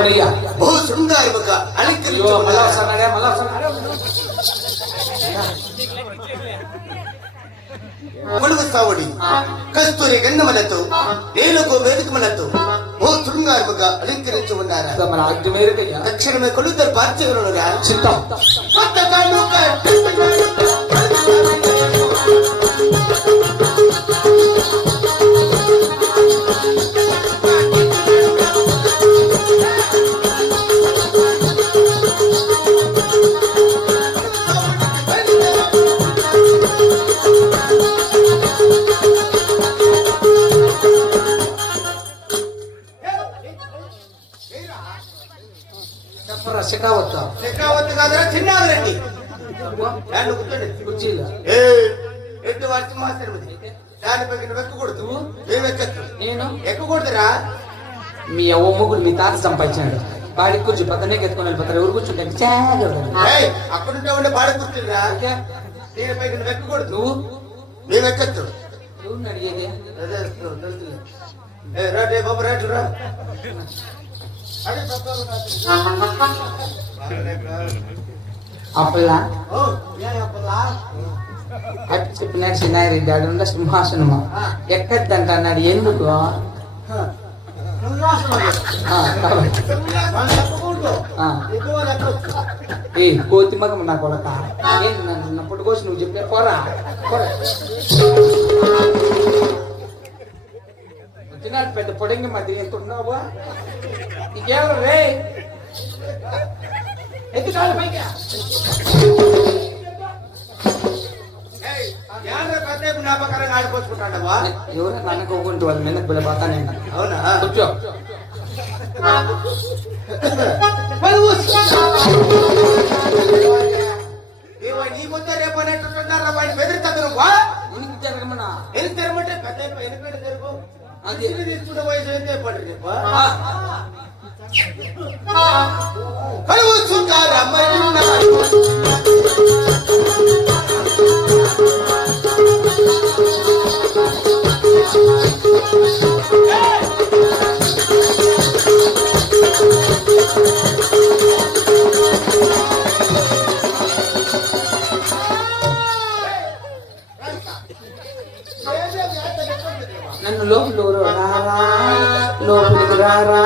ಬಹು ಶೃಂಗಾರಮುಖ ಅಲಂಕರಿಸುವ ములుగు సావడి కస్తూరి గంధమలతో రేణుకు వేదికమలతో ఓ శృంగారముగా అలంకరించి ఉన్నారా తక్షణమే కొలుద్దరు పార్చగలనురా చిత్తం శెకావత్ కాదరా చిన్నాదిరెడ్డి కుర్చీలో ఎటు వచ్చి మాట్లాడదు దానిపై వెక్కకూడదు నేను ఎక్కకూడదురా మీ అవ్వమ్మగుడు మీ తాత సంపాదించాడు బాడి కూర్చు పక్కనే ఎత్తుకొని వెళ్ళిపోతారు ఎవరు కూర్చుంటే అక్కడుంటే ఉండే బాడి కూర్చుందిరా దీనిపై వెక్కకూడదు నువ్వు మేము ఎక్కచ్చు ఎవరిని అడిగేది రే బాబు రేటు రా అప్పలా అటు చెప్పినాడు చిన్నారెడ్డి ఆడుండ సింహాసనమా ఎక్కద్దంట అన్నాడు ఎందుకు ఏ కోతి మగం నా కొడక ఏంటి నన్ను పుట్టుకోసి నువ్వు చెప్పే పోరా వచ్చినాడు పెద్ద పొడంగి మధ్య ఎంత ఉన్నావా ఇంకేమో రే ఎత్తి కాదు పైకి ఎవరు నన్నకోకుంటూ వాళ్ళ మీద పిల్లపోతానే అవునా కూర్చో నీకొచ్చే రేపు అనేట్టున్నారా వాడిని బెదిరిస్తాను ఎందుకు జరగమన్నా ఎందుకు తెరమంటే పెద్ద ఎన్నికైనా జరుగు అది తీసుకుంటే వయసు ఏం చెప్పండి రేపు నన్ను లోపల లోపలికి రారా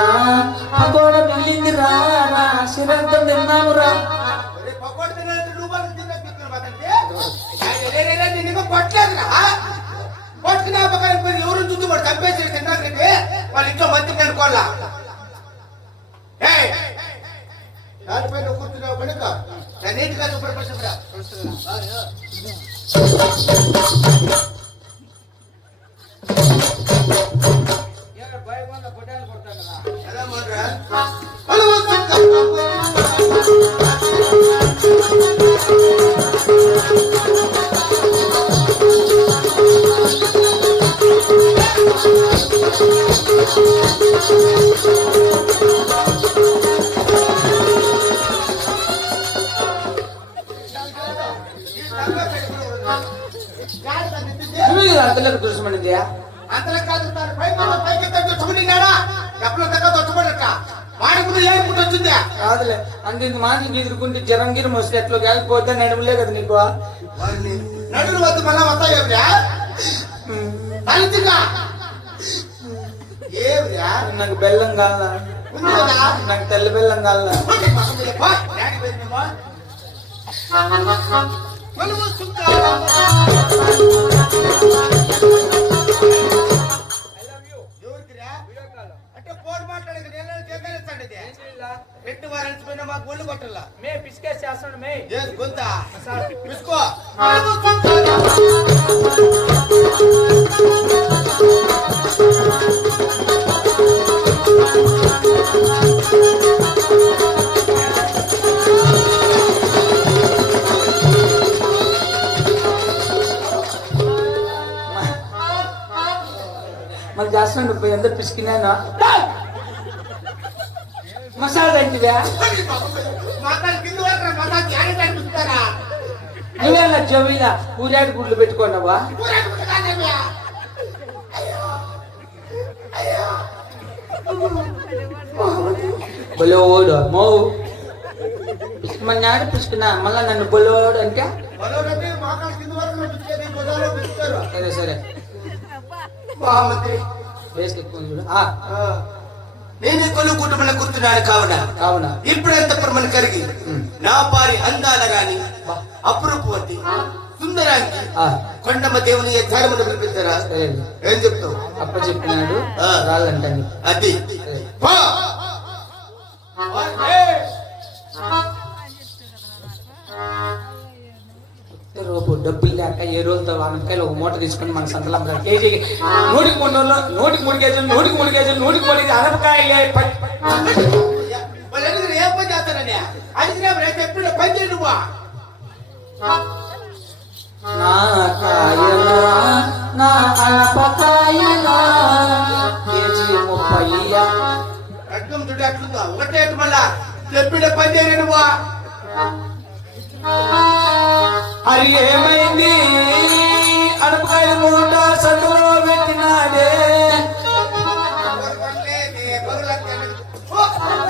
ఆ గోడ బిల్లింది రారా శిరంతం తిన్నాము రా ఎవరు చూసి వాడు చంపేసి తిన్నాకంటే వాళ్ళ ఇంట్లో మంచి అనుకోవాలా దానిపైన కూర్చున్నావు కనుక నీటిగా శుభ్రపరిశుభ్ర అంతలకు దుష్మనిది అంతలో కాదు పైకి దుష్మనిన్నాడా ఎప్పుడు దుష్టపడట వాడి ముందు ఏ పుట్టి వచ్చిందా కాదులే అంత మాటలు ఎదుర్కొంటే జ్వరం గిరం వస్తే ఎట్లా కాకపోతే నడుములే కదా నీకు నడులు వద్దు మళ్ళా వస్తాయేమిరా ఏమిరా నాకు బెల్లం కావాలా నాకు తెల్ల బెల్లం కావాలా అంటే పోటీ మాట్లాడక పెట్టు వారు అలసిపోయినా మాకు ఒళ్ళు కొట్టల్లా మే పిసికేసి చేస్తాడు మే గొంతా పిసుకో మళ్ళీ చేస్తాడు అందరు పిసికినా మసాలా తంటివా నువ్వేలా జమీనా పూజాడి గుడ్లు పెట్టుకున్నావా బలోడు అమ్మో పిసుకుమన్నాడు పిసుకున్నా మళ్ళా నన్ను బలోడు అంటే బలోడంటే మోకాళ్ళ కింద వరకు పిసికేది, భుజాలు పిసుకుతారు. సరే సరే మహామంత్రి, వేసుకెత్తుకుని చూడు నేనే కొలువు కుటుంబంలో కూర్చున్నాను కావున కావున ఇప్పుడంత ప్రమణ కలిగి నా పారి అందాల రాణి అపురూపవతి సుందరాంగి కొండమ్మ దేవుని ధర్మను పిలిపించారా? సరే ఏం చెప్తావు? అప్ప చెప్పినాడు రాళ్ళంటాను అది పో. రూపు డబ్బులు లేక ఏ రోజుతో వంకాయలు ఒక మూట తీసుకుని మన సంతలో కేజీకి 103 కేజీలు 103 కేజీలు 103 అనపకాయలే వాళ్ళు ఎందుకు ఏం పని చేస్తానని అడిగినా ఎప్పుడు పని చేయ నువ్వు నా కాయలా నా అనపకాయలా కేజీ 30 రకం దుడ్డు అట్లుందా ఒకటే మళ్ళా చెప్పిన పని చేయను నువ్వు. అది ఏమైంది అనపకాయల మూట సందులో పెట్టినాడే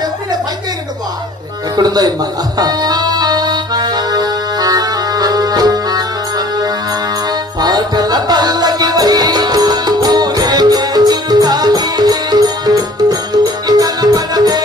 చెప్పిన పని చేయను నువ్వు. ఎక్కడుందో ఇమ్మా పాటల పల్లకి వై ఊరేగే చిత్తాలి ఇతల పడలే